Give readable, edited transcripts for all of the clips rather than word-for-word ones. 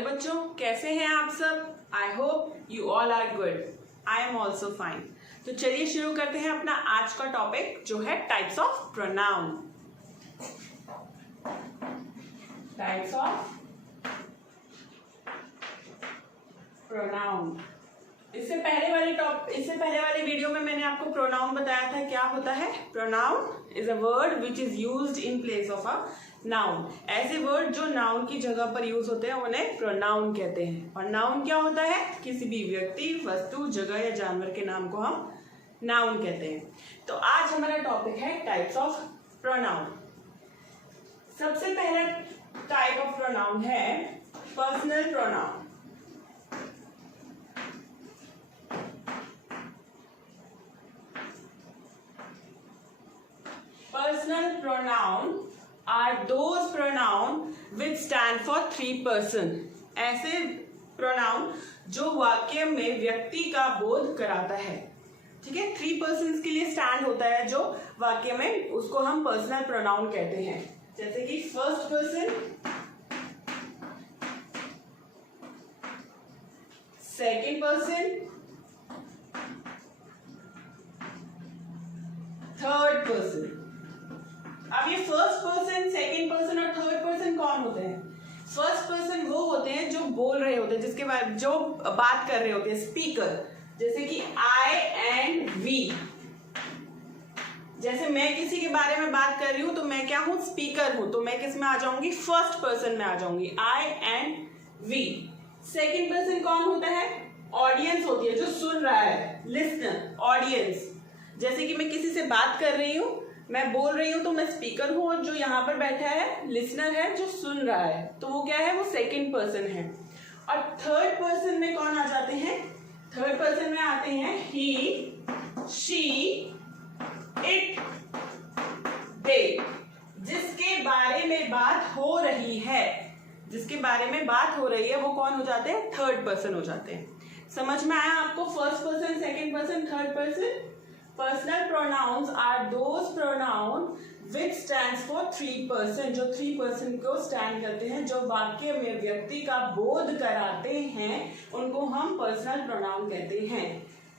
Hello बच्चों, कैसे हैं आप सब? I hope you all are good. I am also fine. तो चलिए शुरू करते हैं अपना आज का टॉपिक जो है types of pronoun. Types of pronoun. इससे पहले वाली वीडियो में मैंने आपको प्रोनाउन बताया था क्या होता है। Pronoun is a word which is used in place of a noun. ऐसे वर्ड जो नाउन की जगह पर यूज होते हैं उन्हें प्रोनाउन कहते हैं। और नाउन क्या होता है? किसी भी व्यक्ति, वस्तु, जगह या जानवर के नाम को हम नाउन कहते हैं। तो आज हमारा टॉपिक है टाइप्स ऑफ प्रोनाउन। सबसे पहला टाइप ऑफ प्रोनाउन है personal pronoun. Personal pronoun are those pronoun which stand for three person। ऐसे pronoun जो वाक्य में व्यक्ति का बोध कराता है। ठीक है, 3 persons के लिए stand होता है जो वाक्य में, उसको हम personal pronoun कहते हैं। जैसे कि first person, second person, third person. अब ये फर्स्ट पर्सन, सेकंड पर्सन और थर्ड पर्सन कौन होते हैं? फर्स्ट पर्सन वो होते हैं जो बोल रहे होते हैं, जिसके बारे जो बात कर रहे होते हैं, स्पीकर। जैसे कि आई एंड वी। जैसे मैं किसी के बारे में बात कर रही हूं तो मैं क्या हूं? स्पीकर हूं। तो मैं किस में आ जाऊंगी? फर्स्ट पर्सन में आ जाऊंगी, आई एंड वी। सेकंड पर्सन कौन होता है? ऑडियंस होती है, जो सुन रहा है, लिसनर, ऑडियंस। जैसे कि मैं किसी से बात कर रही हूँ, मैं बोल रही हूँ तो मैं स्पीकर हूँ, और जो यहाँ पर बैठा है लिसनर है, जो सुन रहा है, तो वो क्या है? वो सेकंड पर्सन है। और थर्ड पर्सन में कौन आ जाते हैं? थर्ड पर्सन में आते हैं ही, शी, इट, दे। जिसके बारे में बात हो रही है, जिसके बारे में बात हो रही है, वो कौन हो जाते हैं? थर्ड पर्सन हो जाते हैं। समझ में आया आपको? First person, second person, third person. Personal pronouns are those pronoun which stands for 3 person, जो 3 person को stand करते हैं, जो वाक्य में व्यक्ति का बोध कराते हैं, उनको हम personal pronoun कहते हैं।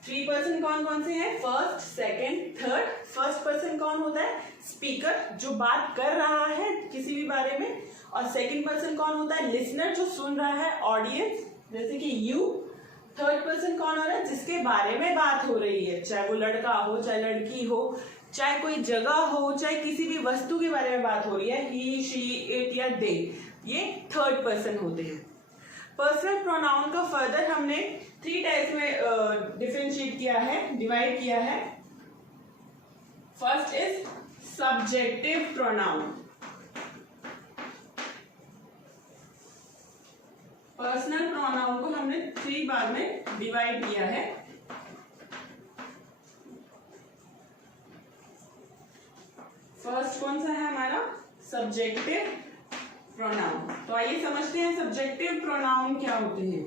3 person कौन कौन से हैं? First, second, third. First person कौन होता है? स्पीकर, जो बात कर रहा है किसी भी बारे में। और सेकंड पर्सन कौन होता है? लिसनर, जो सुन रहा है, ऑडियंस, जैसे कि यू। थर्ड पर्सन कौन हो रहा है? जिसके बारे में बात हो रही है, चाहे वो लड़का हो, चाहे लड़की हो, चाहे कोई जगह हो, चाहे किसी भी वस्तु के बारे में बात हो रही है, ही, शी, इट या दे। ये थर्ड पर्सन होते हैं। पर्सनल प्रोनाउन का फर्दर हमने 3 टाइप्स में डिफरेंशिएट किया है, डिवाइड किया है। First is subjective pronoun. Personal pronoun को हमने 3 भाग में डिवाइड किया है। फर्स्ट कौन सा है हमारा? Subjective pronoun. तो आइए समझते हैं सब्जेक्टिव प्रोनाउन क्या होते हैं।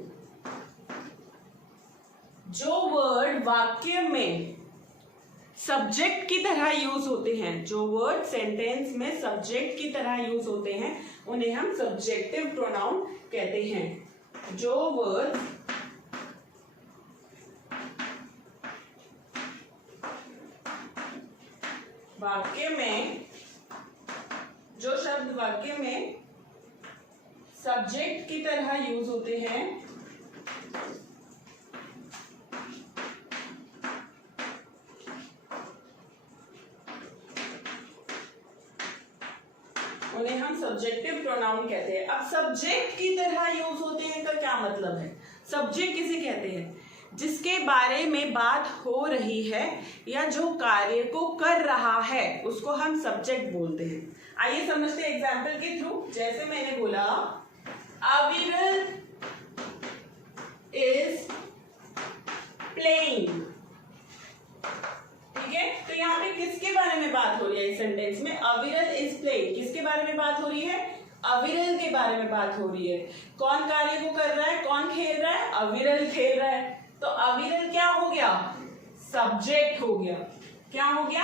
जो वर्ड वाक्य में सब्जेक्ट की तरह यूज होते हैं, जो वर्ड सेंटेंस में सब्जेक्ट की तरह यूज होते हैं, उन्हें हम सब्जेक्टिव प्रोनाउन कहते हैं। जो वर्ड वाक्य में, जो शब्द वाक्य में सब्जेक्ट की तरह यूज होते हैं, उन्हें हम सब्जेक्टिव प्रोनाउन कहते हैं। अब सब्जेक्ट की तरह यूज होते हैं का क्या मतलब है? सब्जेक्ट किसे कहते हैं? जिसके बारे में बात हो रही है या जो कार्य को कर रहा है, उसको हम सब्जेक्ट बोलते हैं। आइए समझते हैं एग्जाम्पल के थ्रू। जैसे मैंने बोला अविरल इज प्लेइंग। ठीक है, तो यहाँ पे किसके बारे में बात हो रही है? इस सेंटेंस में अविरल इज प्लेइंग, किसके बारे में बात हो रही है? अविरल के बारे में बात हो रही है। कौन कार्य को कर रहा है? कौन खेल रहा है? अविरल खेल रहा है। तो अविरल क्या हो गया? सब्जेक्ट हो गया। क्या हो गया?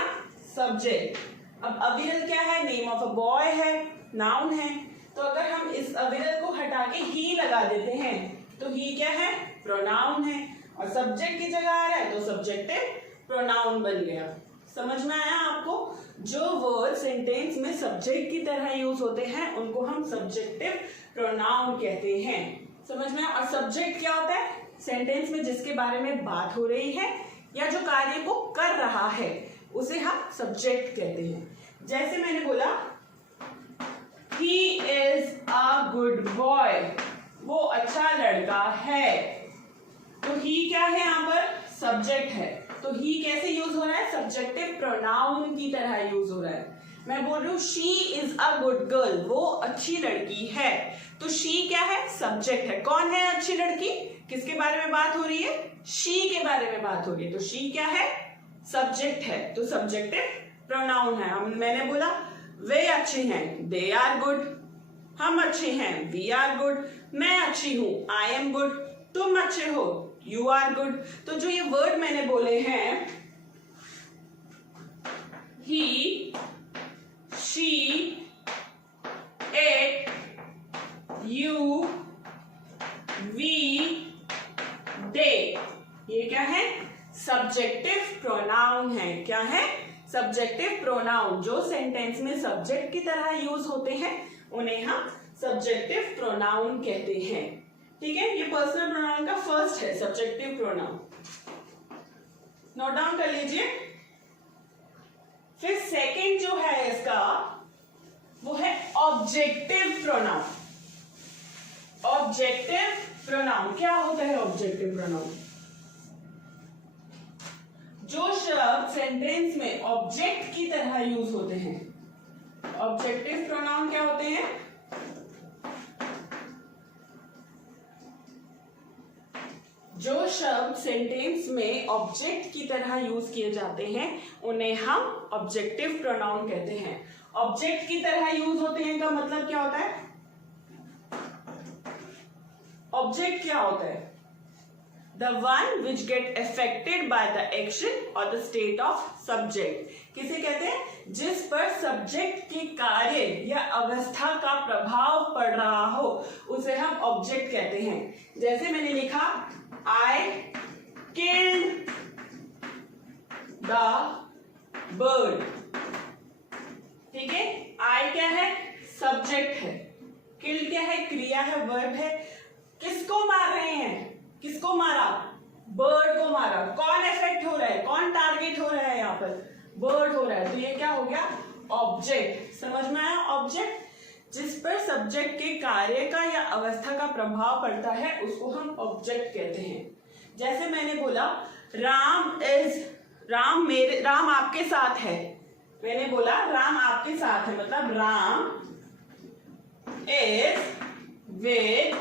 सब्जेक्ट। अब अविरल क्या है? नेम ऑफ अ बॉय है, नाउन है। तो अगर हम इस अविरल को हटा के ही लगा देते हैं तो ही क्या है, प्रोनाउन है, और सब्जेक्ट की जगह आ रहा है तो सब्जेक्टिव प्रोनाउन बन गया। समझ में आया आपको? जो वर्ड सेंटेंस में सब्जेक्ट की तरह यूज होते हैं उनको हम सब्जेक्टिव प्रोनाउन कहते हैं। समझ में आया? और सब्जेक्ट क्या होता है? सेंटेंस में जिसके बारे में बात हो रही है या जो कार्य को कर रहा है उसे हम सब्जेक्ट कहते हैं। जैसे मैंने बोला he is a good boy, वो अच्छा लड़का है, तो he क्या है यहाँ पर? सब्जेक्ट है। तो he कैसे यूज हो रहा है? सब्जेक्टिव प्रोनाउन की तरह यूज हो रहा है। मैं बोल रही हूँ she is a good girl, वो अच्छी लड़की है, तो she क्या है? सब्जेक्ट है। कौन है अच्छी लड़की? किसके बारे में बात हो रही है? she के बारे में बात हो रही है, तो she क्या है? सब्जेक्ट है, तो सब्जेक्टिव प्रोनाउन है। मैंने बोला वे अच्छे हैं, दे आर गुड, हम अच्छे हैं, वी आर गुड, मैं अच्छी हूं, आई एम गुड, तुम अच्छे हो, यू आर गुड। तो जो ये वर्ड मैंने बोले हैं ही, शी, इट, यू, वी, दे, ये क्या है? सब्जेक्टिव प्रोनाउन है। क्या है? Subjective pronoun. जो सेंटेंस में सब्जेक्ट की तरह यूज होते हैं उन्हें हम सब्जेक्टिव प्रोनाउन कहते हैं। ठीक है, ये पर्सनल प्रोनाउन का फर्स्ट है, सब्जेक्टिव प्रोनाउन। नोट डाउन कर लीजिए। फिर सेकंड जो है इसका वो है ऑब्जेक्टिव प्रोनाउन। ऑब्जेक्टिव प्रोनाउन क्या होता है? ऑब्जेक्टिव प्रोनाउन जो शब्द सेंटेंस में ऑब्जेक्ट की तरह यूज होते हैं। ऑब्जेक्टिव प्रोनाउन क्या होते हैं? जो शब्द सेंटेंस में ऑब्जेक्ट की तरह यूज किए जाते हैं उन्हें हम ऑब्जेक्टिव प्रोनाउन कहते हैं। ऑब्जेक्ट की तरह यूज होते हैं का मतलब क्या होता है? ऑब्जेक्ट क्या होता है? The one which get affected by the action or the state of subject। किसे कहते हैं? जिस पर सब्जेक्ट के कार्य या अवस्था का प्रभाव पड़ रहा हो उसे हम ऑब्जेक्ट कहते हैं। जैसे मैंने लिखा I killed the bird। ठीक है, I क्या है? सब्जेक्ट है। किल क्या है? क्रिया है, वर्ब है। किसको मार रहे हैं? किसको मारा? बर्ड को मारा। कौन इफेक्ट हो रहा है? कौन टारगेट हो रहा है? यहाँ पर बर्ड हो रहा है, तो ये क्या हो गया? ऑब्जेक्ट। समझ में आया? ऑब्जेक्ट जिस पर सब्जेक्ट के कार्य का या अवस्था का प्रभाव पड़ता है उसको हम ऑब्जेक्ट कहते हैं। जैसे मैंने बोला राम आपके साथ है। मैंने बोला राम आपके साथ है, मतलब राम इज विद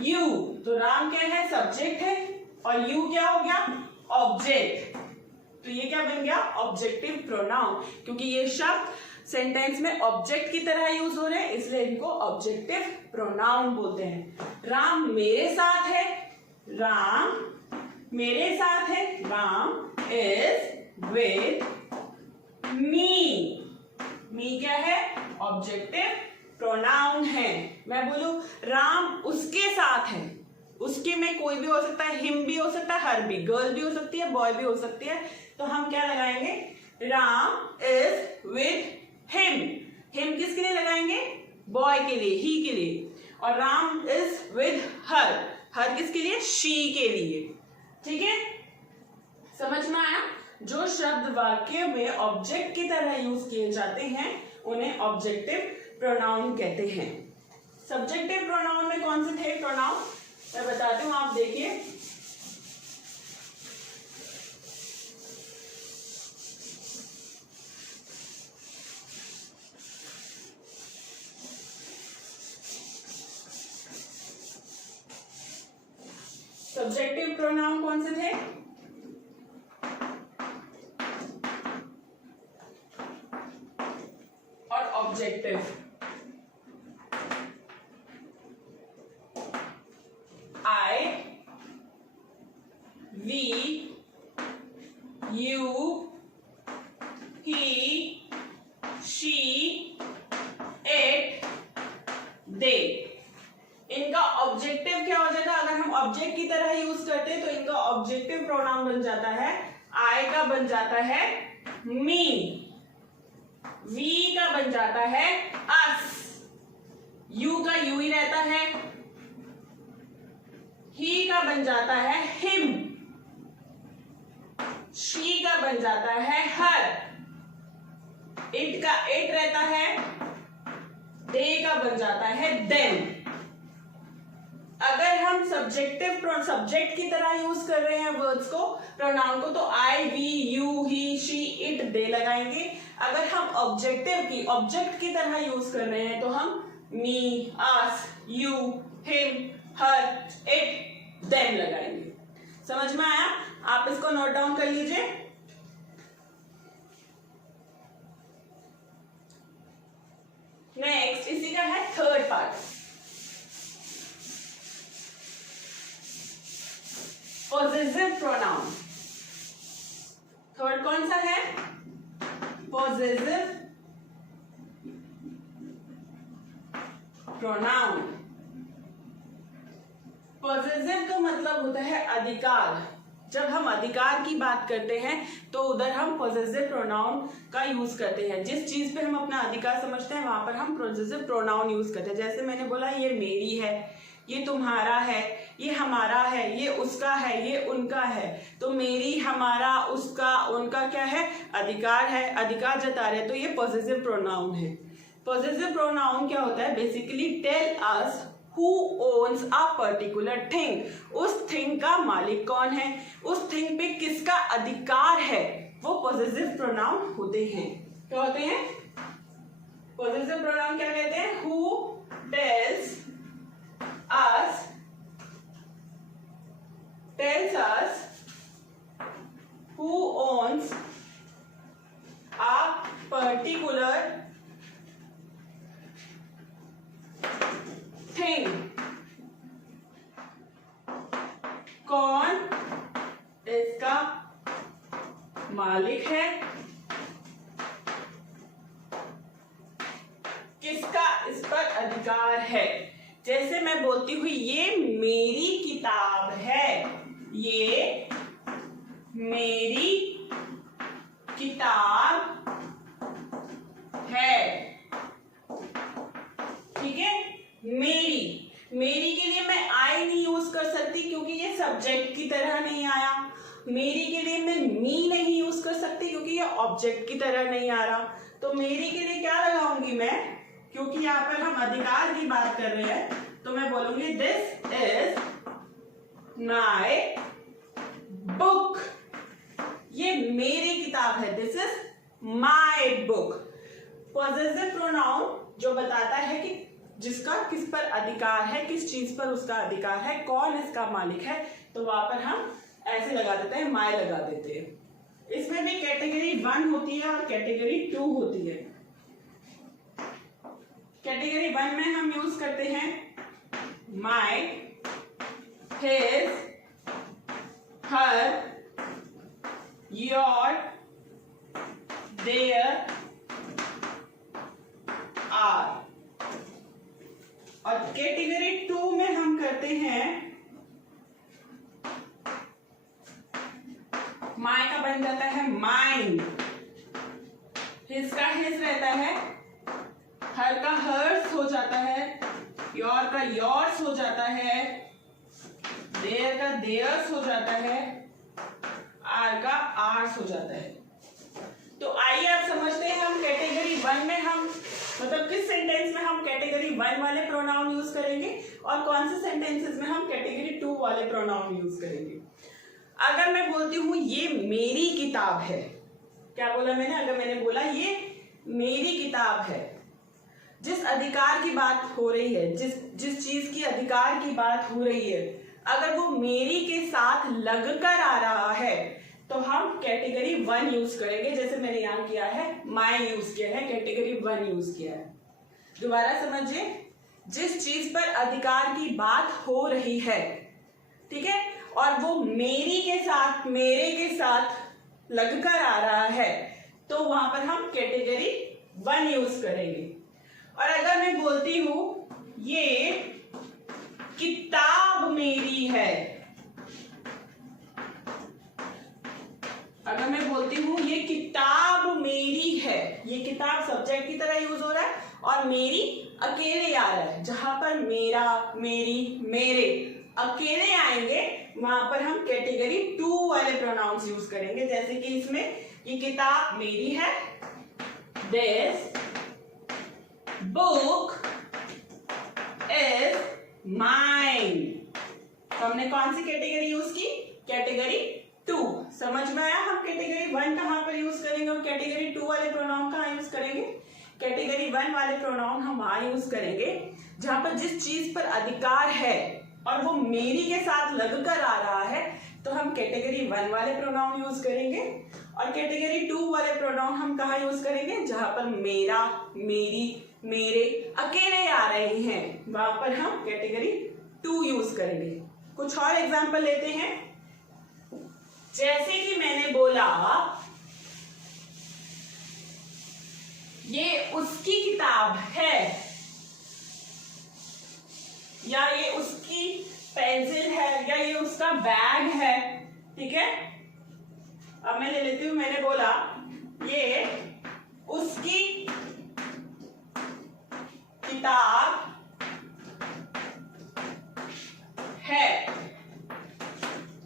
यू। तो राम क्या है? सब्जेक्ट है, और यू क्या हो गया? ऑब्जेक्ट। तो ये क्या बन गया? Objective pronoun. क्योंकि ये शब्द सेंटेंस में ऑब्जेक्ट की तरह यूज हो रहे हैं इसलिए इनको ऑब्जेक्टिव प्रोनाउन बोलते हैं। राम मेरे साथ है, राम मेरे साथ है, राम इज विद मी। मी क्या है? ऑब्जेक्टिव प्रोनाउन है। मैं बोलूं राम उसके साथ है, उसके में कोई भी हो सकता है, हिम भी हो सकता है, हर भी, गर्ल भी हो सकती है, बॉय भी हो सकती है, तो हम क्या लगाएंगे? Ram is with him. Him किसके लिए लगाएंगे? बॉय के लिए, ही के लिए। और राम इज विद हर, हर किसके लिए? शी के लिए। ठीक है, समझ में आया? जो शब्द वाक्य में ऑब्जेक्ट की तरह यूज किए जाते हैं उन्हें ऑब्जेक्टिव प्रोनाउन कहते हैं। सब्जेक्टिव प्रोनाउन में कौन से थे प्रोनाउन? मैं बताती हूं, आप देखिए। सब्जेक्टिव प्रोनाउन कौन से थे? और objective. I, we, you, he, she, it, object की तरह यूज करते हैं तो इनका ऑब्जेक्टिव प्रोनाउन बन जाता है आई का बन जाता है मी, वी का बन जाता है अस, यू का यू ही रहता है, ही का बन जाता है हिम, शी का बन जाता है हर, इट का इट रहता है, दे का बन जाता है देम। अगर हम सब्जेक्ट की तरह यूज कर रहे हैं वर्ड्स को, प्रोनाउन को, तो I, we, you, he, she, it, they लगाएंगे। अगर हम ऑब्जेक्ट की तरह यूज कर रहे हैं तो हम me, us, you, him, her, it, them लगाएंगे। समझ में आया? आप इसको नोट डाउन कर लीजिए। नेक्स्ट इसी का है third part, possessive pronoun. Third कौन सा है? Possessive pronoun. पॉजेसिव का मतलब होता है अधिकार। जब हम अधिकार की बात करते हैं तो उधर हम पॉजेसिव प्रोनाउन का यूज करते हैं। जिस चीज पे हम अपना अधिकार समझते हैं वहां पर हम पॉजेसिव प्रोनाउन यूज करते हैं। जैसे मैंने बोला ये मेरी है, ये तुम्हारा है, ये हमारा है, ये उसका है, ये उनका है। तो मेरी, हमारा, उसका, उनका क्या है? अधिकार है, अधिकार जता रहे, तो ये पॉजेसिव प्रोनाउन है। पॉजेसिव प्रोनाउन क्या होता है? Basically tell us Who owns a particular thing? उस थिंग का मालिक कौन है, उस थिंग पे किसका अधिकार है, वो पॉजेसिव प्रोनाउन होते हैं। क्या होते हैं? पॉजेसिव प्रोनाउन क्या कहते हैं? Who tells us who owns a particular thing. कौन इसका मालिक है, किसका इस पर अधिकार है। जैसे मैं बोलती हूँ ये मेरी किताब है, ये मेरी किताब है, ठीक है। मेरी के लिए मैं आई नहीं यूज कर सकती क्योंकि ये सब्जेक्ट की तरह नहीं आया। मेरी के लिए मैं मी नहीं यूज कर सकती क्योंकि ये ऑब्जेक्ट की तरह नहीं आ रहा। तो मेरी के लिए क्या लगाऊंगी मैं? क्योंकि यहाँ पर हम अधिकार की बात कर रहे हैं तो मैं बोलूंगी दिस इज माय बुक। ये मेरी किताब है, this is my book. Possessive pronoun जो बताता है कि जिसका किस पर अधिकार है, किस चीज पर उसका अधिकार है, कौन इसका मालिक है, तो वहां पर हम ऐसे लगा देते हैं, माय लगा देते हैं। इसमें भी कैटेगरी 1 होती है और कैटेगरी 2 होती है। कैटेगरी 1 में हम यूज करते हैं my, his, her, your, their, our. और कैटेगरी 2 में हम करते हैं माय का बन जाता है माइन, हिज का हिज रहता है, हर का हर्स हो जाता है, योर का योर्स हो जाता है, देयर का देयर्स हो जाता है, आर का आर्स हो जाता है। तो आइए आप समझते हैं हम कैटेगरी 1 में हम मतलब किस सेंटेंस में हम कैटेगरी 1 वाले प्रोनाउन यूज करेंगे और कौन से सेंटेंसेस में हम कैटेगरी 2 वाले प्रोनाउन यूज करेंगे। अगर मैं बोलती हूँ ये मेरी किताब है, क्या बोला मैंने? अगर मैंने बोला ये मेरी किताब है, जिस अधिकार की बात हो रही है, जिस चीज की अधिकार की बात हो रही है, अगर वो मेरी के साथ लगकर आ रहा है तो हम कैटेगरी 1 यूज करेंगे। जैसे मैंने यहाँ किया है माय यूज किया है, कैटेगरी 1 यूज किया है। दोबारा समझिए, जिस चीज पर अधिकार की बात हो रही है, ठीक है, और वो मेरी के साथ, मेरे के साथ लगकर आ रहा है, तो वहां पर हम कैटेगरी 1 यूज करेंगे। और अगर मैं बोलती हूं ये किताब मेरी मेरी है। अगर मैं बोलती हूं ये किताब मेरी है, ये किताब सब्जेक्ट की तरह यूज हो रहा है और मेरी अकेले आ रहा है। जहां पर मेरा, मेरी, मेरे अकेले आएंगे वहां पर हम कैटेगरी टू वाले प्रोनाउंस यूज करेंगे। जैसे कि इसमें ये किताब मेरी है, दिस बुक इज माइन। तो हमने कौन सी कैटेगरी यूज की? Category to. समझ में आया हम कैटेगरी वन कहां पर यूज करेंगे और कैटेगरी टू वाले प्रोनाउन कहां यूज करेंगे? कैटेगरी वन वाले प्रोनाउन हम वहां यूज करेंगे जहां पर जिस चीज पर अधिकार है और वो मेरी के साथ लगकर आ रहा है, तो हम कैटेगरी वन वाले प्रोनाउन यूज करेंगे। और कैटेगरी टू वाले प्रोनाउन हम कहां यूज करेंगे? जहां पर मेरा, मेरी, मेरे अकेले आ रहे हैं, वहां पर हम कैटेगरी टू यूज करेंगे। कुछ और एग्जाम्पल लेते हैं। जैसे कि मैंने बोला ये उसकी किताब है, या ये उसकी पेंसिल है, या ये उसका बैग है। ठीक है, अब मैं ले लेती हूं। मैंने बोला ये उसकी किताब है।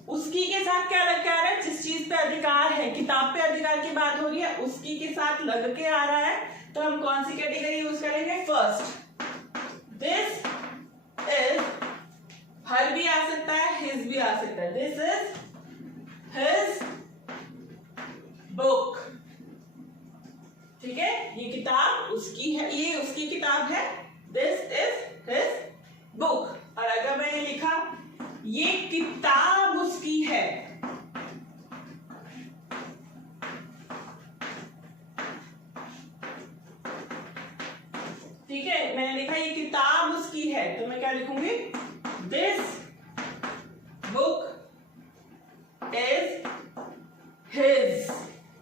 उसकी के साथ क्या लग के आ रहा है? जिस चीज पे अधिकार है, किताब पे अधिकार की बात हो रही है, उसकी के साथ लग के आ रहा है, तो हम कौन सी कैटेगरी यूज करेंगे? फर्स्ट। दिस इज, हर भी आ सकता है, हिज भी आ सकता है। This is his book. ठीक है, ये किताब उसकी है, ये उसकी किताब है। This is his book. और अगर मैंने लिखा ये किताब उसकी है, ठीक है, मैंने लिखा ये किताब उसकी है, तो मैं क्या लिखूंगी? This book is his.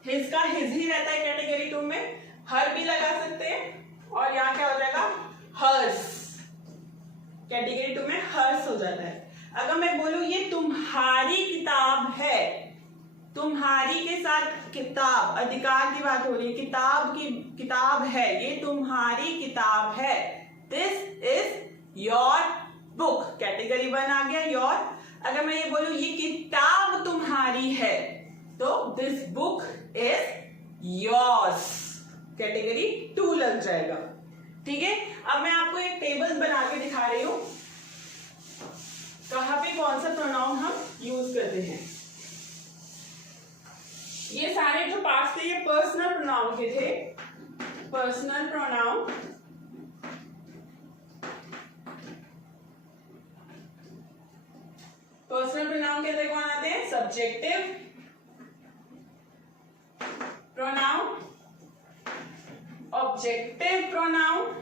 His का हिज ही रहता है कैटेगरी टू में, हर भी लगा सकते हैं और यहाँ क्या हो जाएगा? हर्स। कैटेगरी टू में हर्स हो जाता है। अगर मैं बोलूं ये तुम्हारी किताब है, तुम्हारी के साथ किताब, अधिकार की बात हो रही है, किताब की किताब है, ये तुम्हारी किताब है। This is your book. Category one आ गया योर। अगर मैं ये बोलूं ये किताब तुम्हारी है, तो this book is yours. Category to लग जाएगा। ठीक है, अब मैं आपको एक टेबल बना के दिखा रही हूं कहां पे कौन सा प्रोनाउन हम यूज करते हैं। ये सारे जो पार्ट्स थे ये पर्सनल प्रोनाउन के थे। पर्सनल प्रोनाउन, पर्सनल प्रोनाउन के अंदर कौन आते हैं? Subjective pronoun, objective pronoun,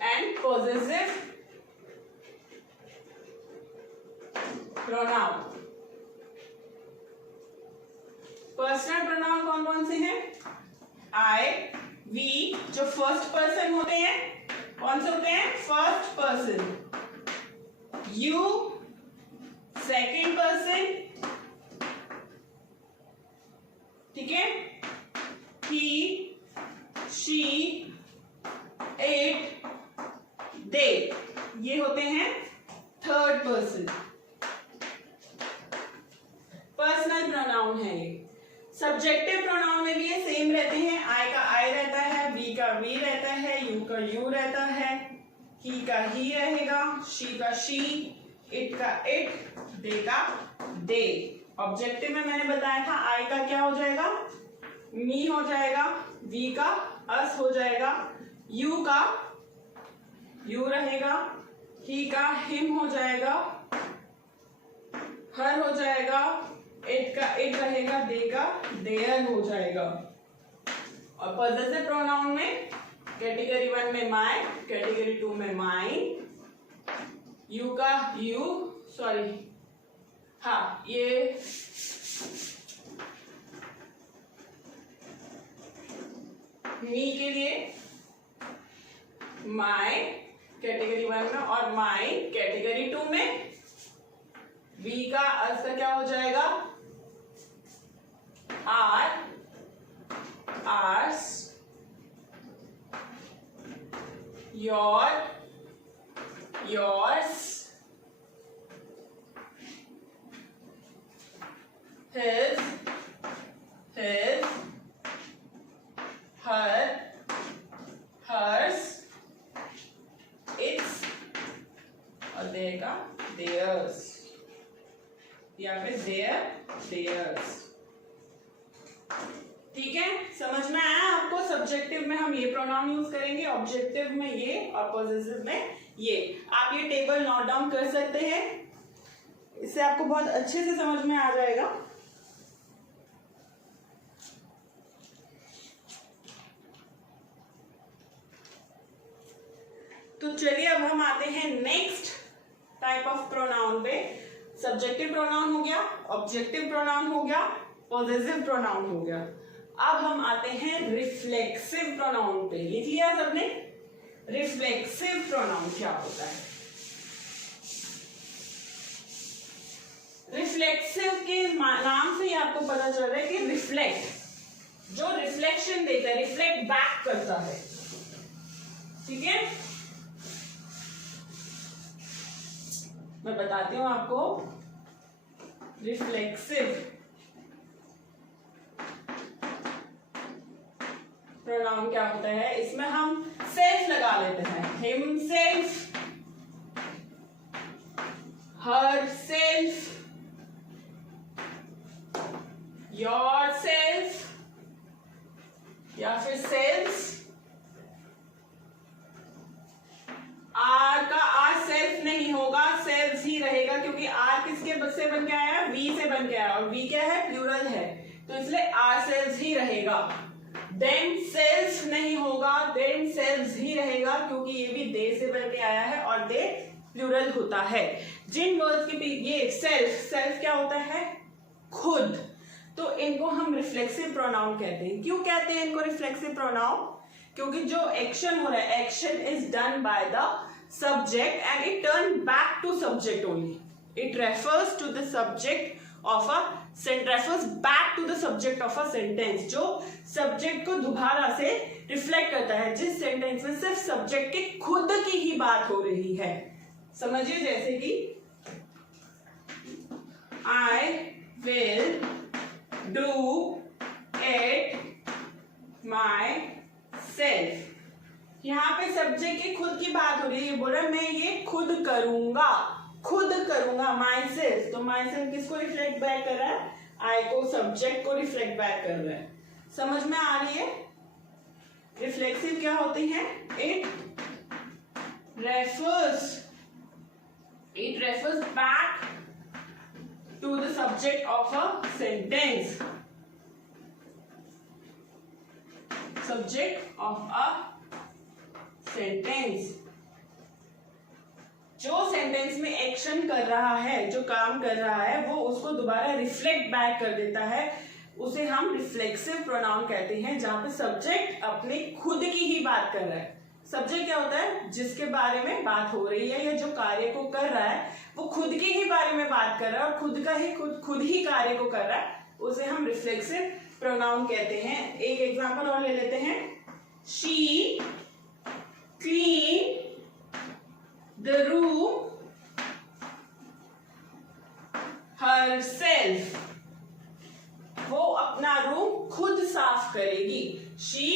and possessive pronoun. Personal pronoun कौन कौन से हैं? आई, वी, जो फर्स्ट पर्सन होते हैं, कौन से होते हैं? First person. You, second person. ठीक है, ही, शी, इट, दे, ये होते हैं थर्ड पर्सन। पर्सनल प्रोनाउन है ये। सब्जेक्टिव प्रोनाउन में भी ये सेम रहते हैं। आई का आई रहता है, वी का वी रहता है, यू का यू रहता है, ही का ही रहेगा, शी का शी, इट का इट, दे का दे। ऑब्जेक्टिव में मैंने बताया था आई का क्या हो जाएगा? मी हो जाएगा, वी का अस हो जाएगा, यू का यू रहेगा, ही का हिम हो जाएगा, हर हो जाएगा, इट का इट रहेगा, दे का देयर हो जाएगा। और पॉजेसिव प्रोनाउन में कैटेगरी वन में माय, कैटेगरी टू में माइन, यू का यू, सॉरी हाँ ये मी के लिए माई कैटेगरी 1 में और माई कैटेगरी 2 में। वी का अर्थ क्या हो जाएगा? Our, ours, your, yours, his, his, her, hers, its और देयर का देयर्स या फिर देयर, देयर्स। ठीक है, समझ में आया आपको? सब्जेक्टिव में हम ये प्रोनाउन यूज करेंगे, ऑब्जेक्टिव में ये और पॉसेसिव में ये। आप ये टेबल नोट डाउन कर सकते हैं, इससे आपको बहुत अच्छे से समझ में आ जाएगा। तो चलिए अब हम आते हैं नेक्स्ट टाइप ऑफ प्रोनाउन पे। सब्जेक्टिव प्रोनाउन हो गया, ऑब्जेक्टिव प्रोनाउन हो गया, पॉसेसिव प्रोनाउन हो गया। अब हम आते हैं रिफ्लेक्सिव प्रोनाउन पे। लिख लिया सबने? रिफ्लेक्सिव प्रोनाउन क्या होता है? रिफ्लेक्सिव के नाम से ही आपको पता चल रहा है कि रिफ्लेक्ट, जो रिफ्लेक्शन देता है, रिफ्लेक्ट बैक करता है। ठीक है, मैं बताती हूं आपको। रिफ्लेक्सिव प्रोनाउन क्या होता है? इसमें हम सेल्फ लगा लेते हैं। Him self, her self, your self या फिर सेल्स। आर का आर सेल्फ नहीं होगा, सेल्स ही रहेगा, क्योंकि आर किसके से बन के आया? वी से बन के आया और वी क्या है? प्लूरल है, तो इसलिए आर सेल्स ही रहेगा। देन सेल्फ नहीं होगा, देन सेल्स ही रहेगा, क्योंकि ये भी दे से बन के आया है और दे प्लूरल होता है। जिन वर्ड्स के ये सेल्फ, सेल्फ क्या होता है? खुद। तो इनको हम रिफ्लेक्सिव प्रोनाउन कहते हैं। क्यों कहते हैं इनको रिफ्लेक्सिव प्रोनाउन? क्योंकि जो एक्शन हो रहा है, action is done by the subject and it turn back to subject only. It refers to the subject of a refers back to the subject of a sentence, जो subject को दोबारा से reflect करता है, जिस सेंटेंस में सिर्फ subject के खुद की ही बात हो रही है। समझिए, जैसे कि I will do it my self. यहाँ पे सब्जेक्ट की खुद की बात हो रही है, ये बोल रहा है मैं ये खुद करूंगा, खुद करूंगा, माई सेल्फ। तो माई सेल्फ किसको रिफ्लेक्ट बैक कर रहा है? आई को, सब्जेक्ट को रिफ्लेक्ट बैक कर रहा है। समझ में आ रही है? रिफ्लेक्सिव क्या होती है? It refers back to the subject of a sentence, subject of a sentence. जो सेंटेंस में एक्शन कर रहा है, जो काम कर रहा है, वो उसको दोबारा रिफ्लेक्ट बैक कर देता है, उसे हम रिफ्लेक्सिव प्रोनाउन कहते हैं। जहां पे सब्जेक्ट अपने खुद की ही बात कर रहा है। सब्जेक्ट क्या होता है? जिसके बारे में बात हो रही है या जो कार्य को कर रहा है वो खुद के ही बारे में बात कर रहा है और खुद ही कार्य को कर रहा है, उसे हम रिफ्लेक्सिव प्रोनाउन कहते हैं। एक एग्जांपल और ले लेते हैं। She clean the room herself, वो अपना रूम खुद साफ करेगी। शी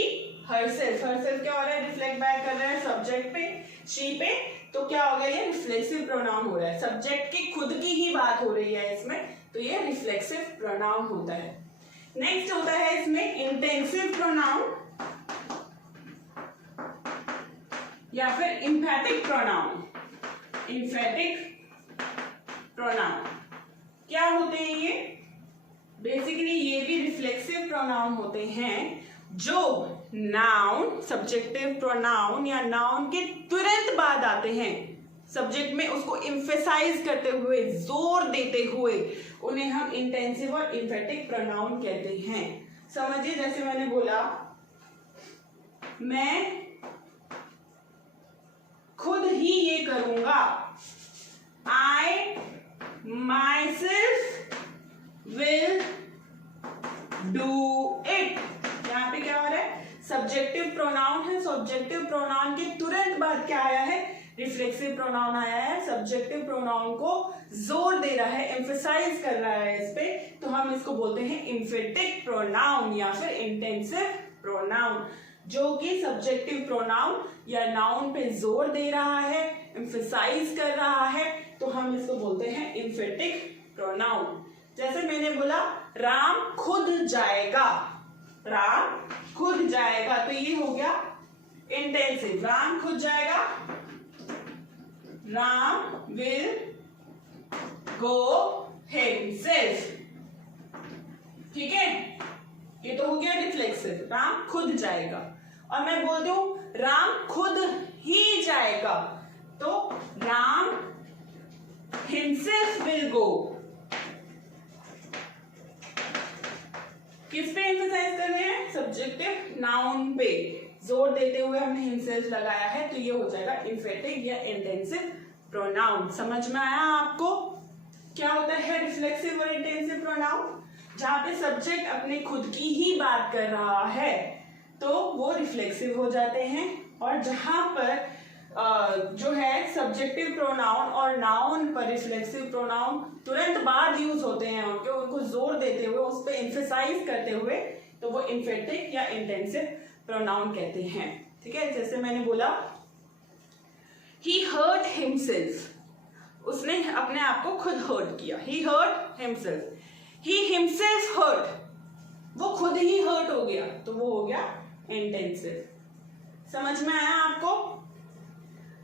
herself, herself क्या हो रहा है? रिफ्लेक्ट बैक कर रहा है सब्जेक्ट पे, शी पे, तो क्या हो गया? ये रिफ्लेक्सिव प्रोनाउन हो रहा है। सब्जेक्ट की खुद की ही बात हो रही है इसमें, तो ये रिफ्लेक्सिव प्रोनाउन होता है। नेक्स्ट होता है इसमें इंटेंसिव प्रोनाउन या फिर इम्फेटिक प्रोनाउन। इम्फेटिक प्रोनाउन क्या होते हैं ये? बेसिकली ये भी रिफ्लेक्सिव प्रोनाउन होते हैं जो नाउन, सब्जेक्टिव प्रोनाउन या नाउन के तुरंत बाद आते हैं। सब्जेक्ट में उसको एम्फेसाइज करते हुए, जोर देते हुए, उन्हें हम इंटेंसिव और इम्फेटिक प्रोनाउन कहते हैं। समझिए, जैसे मैंने बोला मैं खुद ही ये करूंगा। I myself will do it। यहाँ पे क्या हो रहा है? सब्जेक्टिव प्रोनाउन है। सब्जेक्टिव प्रोनाउन के तुरंत बाद क्या आया है? रिफ्लेक्सिव प्रोनाउन आया है। सब्जेक्टिव प्रोनाउन को जोर दे रहा है, एम्फसाइज कर रहा है इस पे, तो हम इसको बोलते हैं एम्फेटिक प्रोनाउन या फिर इंटेंसिव प्रोनाउन। जो कि सब्जेक्टिव प्रोनाउन या नाउन पे जोर दे रहा है, एम्फसाइज कर रहा है, तो हम इसको बोलते हैं एम्फेटिक प्रोनाउन। जैसे मैंने बोला राम खुद जाएगा, राम खुद जाएगा, तो ये हो गया इंटेंसिव। राम खुद जाएगा, राम विल गो हिमसेल्फ। ठीक है, ये तो हो गया रिफ्लेक्सिव, राम खुद जाएगा। और मैं बोलती हूं राम खुद ही जाएगा, तो राम हिमसेल्फ विल गो। किस पे एम्फसाइज कर रहे हैं? सब्जेक्टिव नाउन पे जोर देते हुए हमने हिमसेल्फ लगाया है, तो ये हो जाएगा एम्फेटिक या इंटेंसिव प्रोनाउन। समझ में आया आपको क्या होता है रिफ्लेक्सिव और इंटेंसिव प्रोनाउन? जहां पे सब्जेक्ट अपने खुद की ही बात कर रहा है तो वो रिफ्लेक्सिव हो जाते हैं, और जहां पर जो है सब्जेक्टिव प्रोनाउन और नाउन पर रिफ्लेक्सिव प्रोनाउन तुरंत बाद यूज होते हैं उनके, उनको जोर देते हुए, उस पर एम्फसाइज करते हुए, तो वो एम्फेटिक या इंटेंसिव प्रोनाउन कहते हैं। ठीक है, जैसे मैंने बोला ही हर्ट हिमसेल्फ, उसने अपने आप को खुद हर्ट किया। He hurt himself, he himself hurt, वो खुद ही हर्ट हो गया, तो वो हो गया इंटेंसिव। समझ में आया आपको?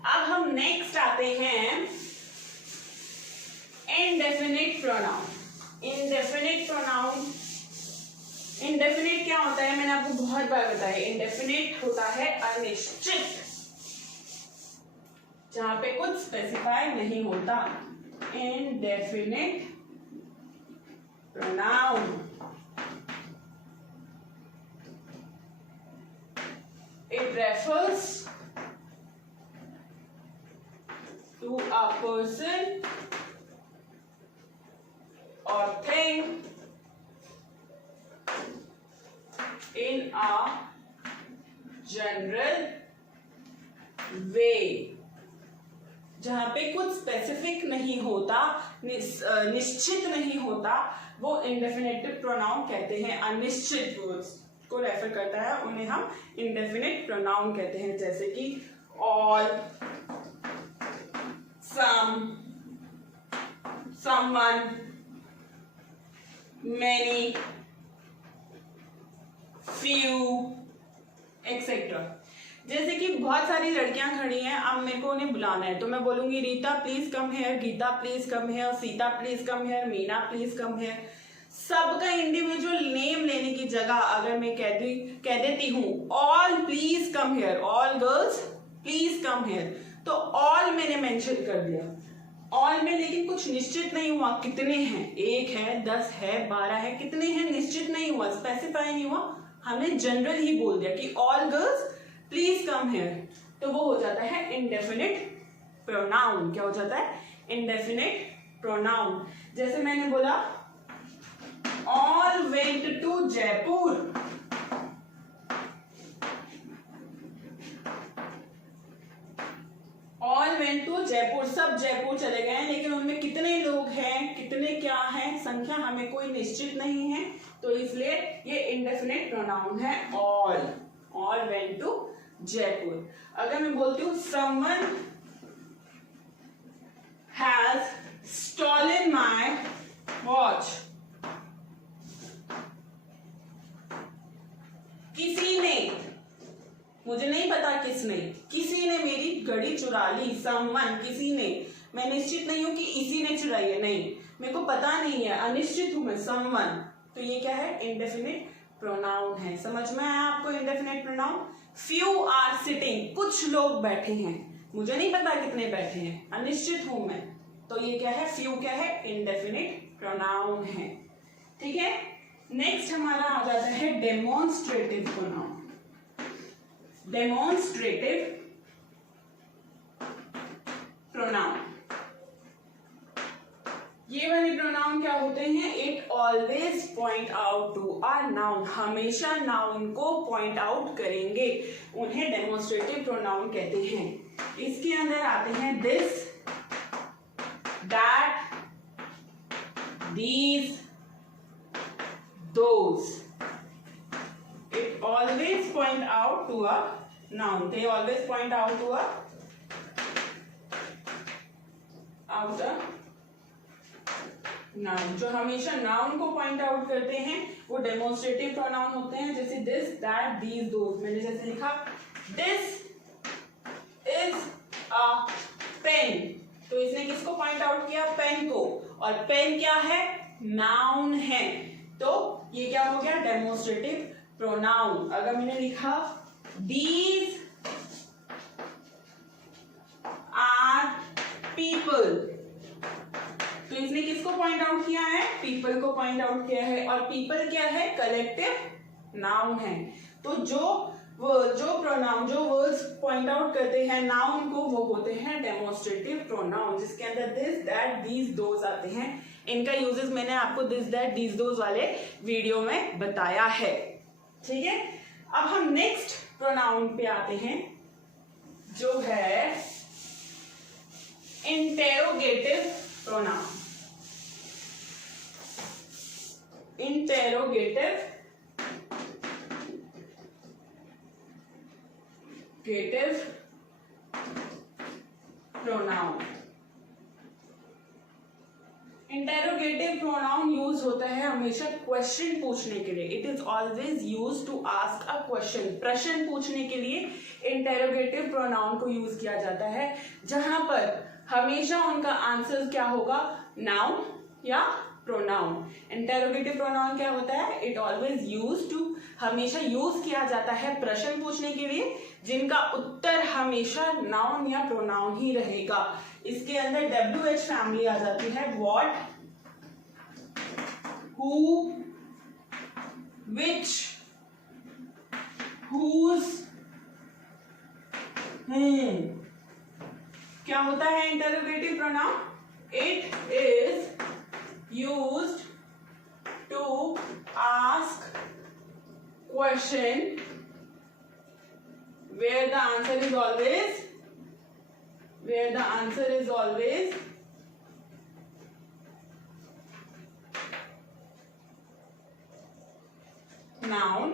अब हम नेक्स्ट आते हैं indefinite pronoun. Indefinite pronoun, indefinite क्या होता है? मैंने आपको बहुत बार बताया, इंडेफिनिट होता है अनिश्चित, जहां पे कुछ स्पेसिफाई नहीं होता। Indefinite pronoun, it refers to a person or thing in a general way। जहां पे कुछ स्पेसिफिक नहीं होता, निश्चित नहीं होता, वो इंडेफिनिट प्रोनाउन कहते हैं। अनिश्चित वर्ड्स को रेफर करता है, उन्हें हम इंडेफिनिट प्रोनाउन कहते हैं। जैसे कि ऑल, सम, समवन, मेनी, फ्यू एक्सेट्रा। जैसे कि बहुत सारी लड़कियां खड़ी हैं, अब मेरे को उन्हें बुलाना है, तो मैं बोलूंगी Rita please come here, Gita please come here, Sita please come here, Meena please come here. सबका इंडिविजुअल नेम लेने की जगह अगर मैं कह देती हूँ all please come here, all girls please come here, तो ऑल मैंने मेंशन कर दिया, ऑल में लेकिन कुछ निश्चित नहीं हुआ कितने हैं, 1 है, 10 है, 12 है, कितने हैं निश्चित नहीं हुआ, स्पेसिफाई नहीं हुआ, हमने जनरल ही बोल दिया कि all girls please come here, तो वो हो जाता है इंडेफिनिट प्रोनाउन। क्या हो जाता है? Indefinite pronoun. जैसे मैंने बोला all went to Jaipur, all went to Jaipur, सब जयपुर चले गए हैं, लेकिन उनमें कितने लोग हैं, कितने क्या हैं, संख्या हमें कोई निश्चित नहीं है, तो इसलिए ये इंडेफिनिट प्रोनाउन है all. All went to Jaipur. अगर मैं बोलती हूँ someone has stolen my watch, किसी ने, मुझे नहीं पता किसने, किसी ने मेरी घड़ी चुरा ली, समवन, किसी ने, मैं निश्चित नहीं हूं कि इसी ने चुराई है, नहीं, मेरे को पता नहीं है, अनिश्चित हूं मैं, समवन, तो ये क्या है? इंडेफिनिट प्रोनाउन है। समझ में आया आपको indefinite pronoun? Few are sitting, कुछ लोग बैठे हैं, मुझे नहीं पता कितने बैठे हैं, अनिश्चित हूं मैं, तो ये क्या है? फ्यू क्या है? इंडेफिनिट प्रोनाउन है। ठीक है, नेक्स्ट हमारा आ जाता है डेमोन्स्ट्रेटिव प्रोनाउन। Demonstrative pronoun. ये वाले प्रोनाउन क्या होते हैं? It always point out to a noun, हमेशा नाउन को पॉइंट आउट करेंगे, उन्हें डेमोन्स्ट्रेटिव प्रोनाउन कहते हैं। इसके अंदर आते हैं this, that, these, those. It always point out to a noun. They always point out to a noun. जो हमेशा नाउन को पॉइंट आउट करते हैं वो डेमोन्स्ट्रेटिव प्रोनाउन होते हैं, जैसे दिस, दैट, दीज, दोज। मैंने जैसे लिखा दिस इज अ पेन, तो इसने किसको पॉइंट आउट किया? पेन को, और पेन क्या है? नाउन है, तो ये क्या हो गया? Demonstrative pronoun. अगर मैंने लिखा दीज आर पीपल, तो इसने किसको पॉइंट आउट किया है? पीपल को पॉइंट आउट किया है, और पीपल क्या है? कलेक्टिव नाउन है। तो जो प्रोनाउन, जो वर्ड्स पॉइंट आउट करते हैं नाउन को, वो होते हैं डेमोन्स्ट्रेटिव प्रोनाउन, जिसके अंदर दिस, दैट, दीज, दोज आते हैं। इनका यूजेस मैंने आपको दिस, दैट, दीज, दोज वाले वीडियो में बताया है। ठीक है, अब हम नेक्स्ट प्रोनाउन पे आते हैं, जो है interrogative pronoun. Interrogative pronoun. Interrogative pronoun use होता है हमेशा क्वेश्चन पूछने के लिए। It is always use to ask a question, प्रश्न पूछने के लिए इंटेरोगेटिव प्रोनाउन को यूज किया जाता है, जहां पर हमेशा उनका आंसर क्या होगा? नाउन या प्रोनाउन। इंटेरोगेटिव प्रोनाउन क्या होता है? इट ऑलवेज यूज टू, हमेशा यूज किया जाता है प्रश्न पूछने के लिए, जिनका उत्तर हमेशा नाउन या प्रोनाउन ही रहेगा। इसके अंदर WH फैमिली आ जाती है, what, who, which, whose, whom। क्या होता है interrogative pronoun? It is used to ask question where the answer is always noun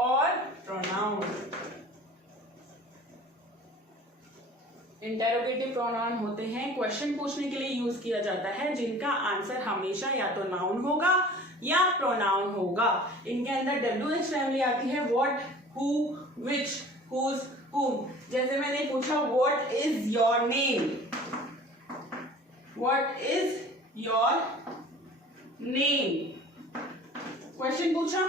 or pronoun। Interrogative pronoun होते हैं, क्वेश्चन पूछने के लिए यूज किया जाता है, जिनका आंसर हमेशा या तो नाउन होगा या प्रोनाउन होगा। इनके अंदर WH फैमिली आती है, what, who, which, whose, whom। जैसे मैंने पूछा what is your name, what is your name, question पूछा,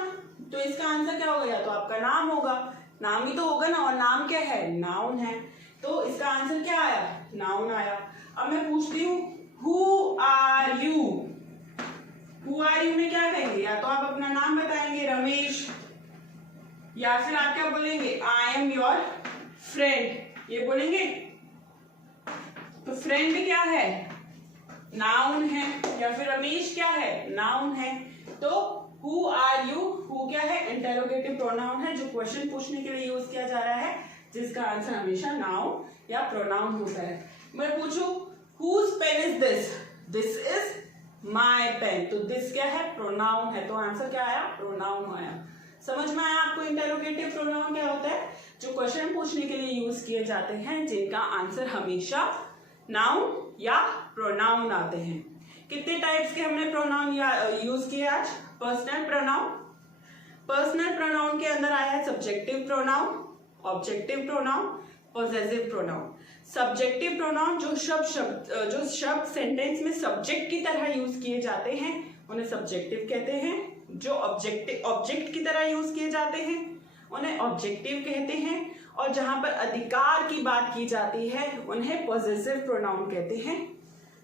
तो इसका आंसर क्या होगा? या तो आपका नाम होगा, नाम ही तो होगा ना, और नाम क्या है? नाउन है, तो इसका आंसर क्या आया? नाउन आया। अब मैं पूछती हूँ who are you, who are you में क्या कहेंगे? या तो आप अपना नाम बताएंगे रमेश, या फिर आप क्या बोलेंगे? आई एम योर फ्रेंड, ये बोलेंगे। तो फ्रेंड क्या है? नाउन है, या फिर रमेश क्या है? नाउन है। तो हु आर यू, हु क्या है? इंटेरोगेटिव प्रोनाउन है, जो क्वेश्चन पूछने के लिए यूज किया जा रहा है, जिसका आंसर हमेशा नाउन या प्रोनाउन होता है। मैं पूछूं whose pen is this, this is my pen, तो दिस क्या है? प्रोनाउन है, तो आंसर क्या आया? प्रोनाउन आया। समझ में आया आपको इंटेरोगेटिव प्रोनाउन क्या होता है? जो क्वेश्चन पूछने के लिए यूज किए जाते हैं, जिनका आंसर हमेशा नाउन या प्रोनाउन आते हैं। कितने टाइप्स के हमने प्रोनाउन यूज किए आज? पर्सनल प्रोनाउन, पर्सनल प्रोनाउन के अंदर आया है subjective pronoun, objective pronoun, possessive pronoun. Subjective pronoun जो शब्द सेंटेंस में सब्जेक्ट की तरह यूज किए जाते हैं, उन्हें सब्जेक्टिव कहते हैं। जो ऑब्जेक्ट की तरह यूज किए जाते हैं, उन्हें ऑब्जेक्टिव कहते हैं। और जहां पर अधिकार की बात की जाती है, उन्हें पॉसेसिव प्रोनाउन कहते हैं।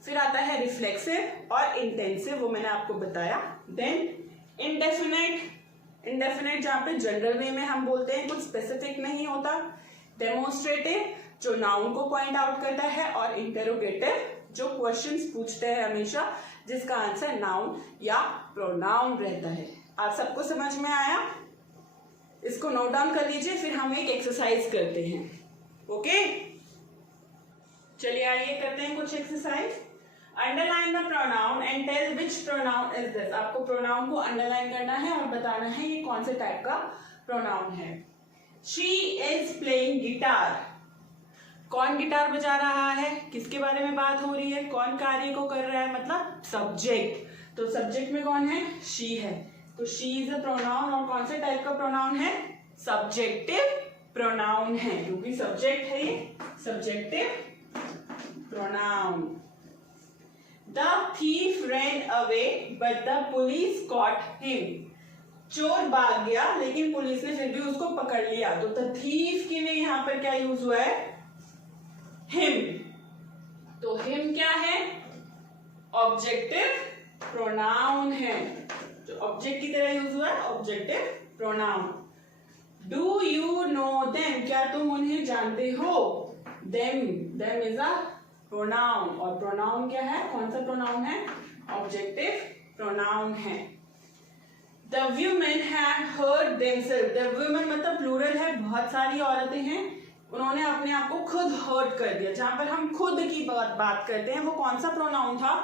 फिर आता है रिफ्लेक्सिव और इंटेंसिव, वो मैंने आपको बताया। देन इंडेफिनेट, इंडेफिनेट जहां पे जनरल वे में हम बोलते हैं, कुछ स्पेसिफिक नहीं होता। डेमोन्स्ट्रेटिव, जो नाउन को पॉइंट आउट करता है, और इंटेरोगेटिव जो क्वेश्चंस पूछते हैं हमेशा, जिसका आंसर नाउन या प्रोनाउन रहता है। आप सबको समझ में आया? इसको नोट डाउन कर लीजिए, फिर हम एक एक्सरसाइज करते हैं। ओके, चलिए आइए करते हैं कुछ exercise. Underline the pronoun and tell which pronoun is this. आपको प्रोनाउन को अंडरलाइन करना है और बताना है ये कौन से टाइप का प्रोनाउन है। She is playing guitar. कौन गिटार बजा रहा है? किसके बारे में बात हो रही है? कौन कार्य को कर रहा है? मतलब सब्जेक्ट। तो सब्जेक्ट में कौन है? शी है। तो शी इज अ प्रोनाउन, और कौन से टाइप का प्रोनाउन है? सब्जेक्टिव प्रोनाउन है, क्योंकि सब्जेक्ट है ये, subjective pronoun. The thief ran away but the police cot him. चोर भाग गया लेकिन पुलिस ने फिर भी उसको पकड़ लिया। तो द थीफ के लिए यहां पर क्या यूज हुआ है? हिम। तो हिम क्या है? ऑब्जेक्टिव प्रोनाउन है, जो ऑब्जेक्ट की तरह यूज हुआ है, objective pronoun. Do you know them. क्या तुम उन्हें जानते हो? Them, them is a pronoun, और प्रोनाउन क्या है? कौन सा प्रोनाउन है? ऑब्जेक्टिव प्रोनाउन है। The women had hurt themself. The women मतलब प्लूरल है, बहुत सारी औरतें हैं, उन्होंने अपने आप को खुद हर्ट कर दिया। जहां पर हम खुद की बात करते हैं वो कौन सा प्रोनाउन था?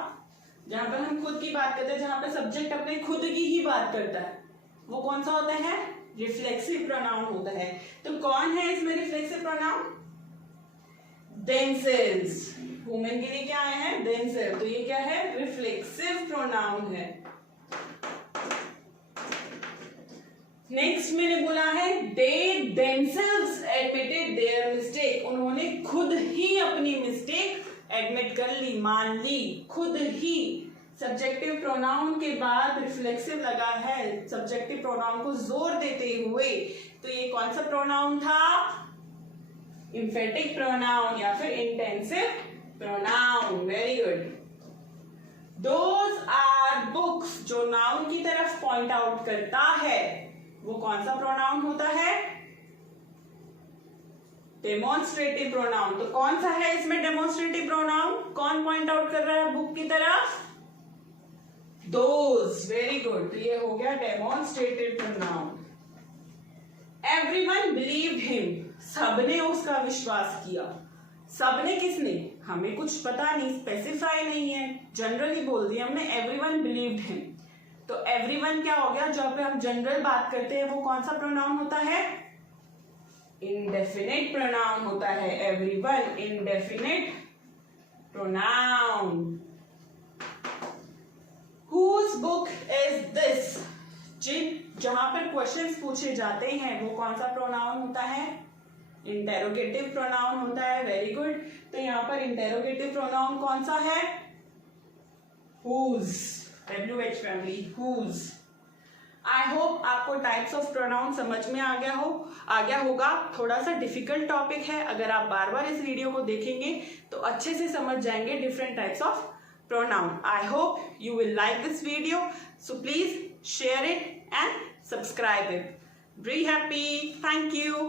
जहां पर हम खुद की बात करते हैं, जहां पर सब्जेक्ट अपने खुद की ही बात करता है, वो कौन सा होता है? रिफ्लेक्सिव प्रोनाउन होता है। तो कौन है इसमें रिफ्लेक्सिव प्रोनाउन? देमसेल्व्स। वुमेन के लिए क्या आया है? देमसेल्व्स। तो ये क्या है? रिफ्लेक्सिव प्रोनाउन है। नेक्स्ट मैंने बोला है they themselves admitted their mistake. उन्होंने खुद ही अपनी मिस्टेक एडमिट कर ली, मान ली, खुद ही। सब्जेक्टिव प्रोनाउन के बाद रिफ्लेक्सिव लगा है, सब्जेक्टिव प्रोनाउन को जोर देते हुए। तो ये कौन सा प्रोनाउन था? एम्फेटिक प्रोनाउन या फिर intensive pronoun. Very good. Those are books. जो नाउन की तरफ पॉइंट आउट करता है वो कौन सा प्रोनाउन होता है? Demonstrative pronoun. तो कौन सा है इसमें डेमोन्स्ट्रेटिव प्रोनाउन? कौन पॉइंट आउट कर रहा है बुक की तरफ? दोज। Very good. तो ये हो गया demonstrative pronoun. Everyone believed him. सबने उसका विश्वास किया। सबने किसने? हमें कुछ पता नहीं, स्पेसिफाई नहीं है, जनरली बोल दिया हमने, एवरीवन बिलीव्ड हिम। तो एवरीवन क्या हो गया? जब पे हम जनरल बात करते हैं वो कौन सा प्रोनाउन होता है? इंडेफिनिट प्रोनाउन होता है। Everyone indefinite pronoun. Whose book is this? जहां पर क्वेश्चंस पूछे जाते हैं वो कौन सा प्रोनाउन होता है? इंटेरोगेटिव प्रोनाउन होता है। Very good. तो यहाँ पर इंटेरोगेटिव प्रोनाउन कौन सा है? whose, WH family, whose। I hope आपको टाइप्स ऑफ प्रोनाउन समझ में आ गया होगा। थोड़ा सा डिफिकल्ट टॉपिक है, अगर आप बार बार इस वीडियो को देखेंगे तो अच्छे से समझ जाएंगे different types of pronoun. I hope you will like this video. So please share it and subscribe it. Be happy. Thank you.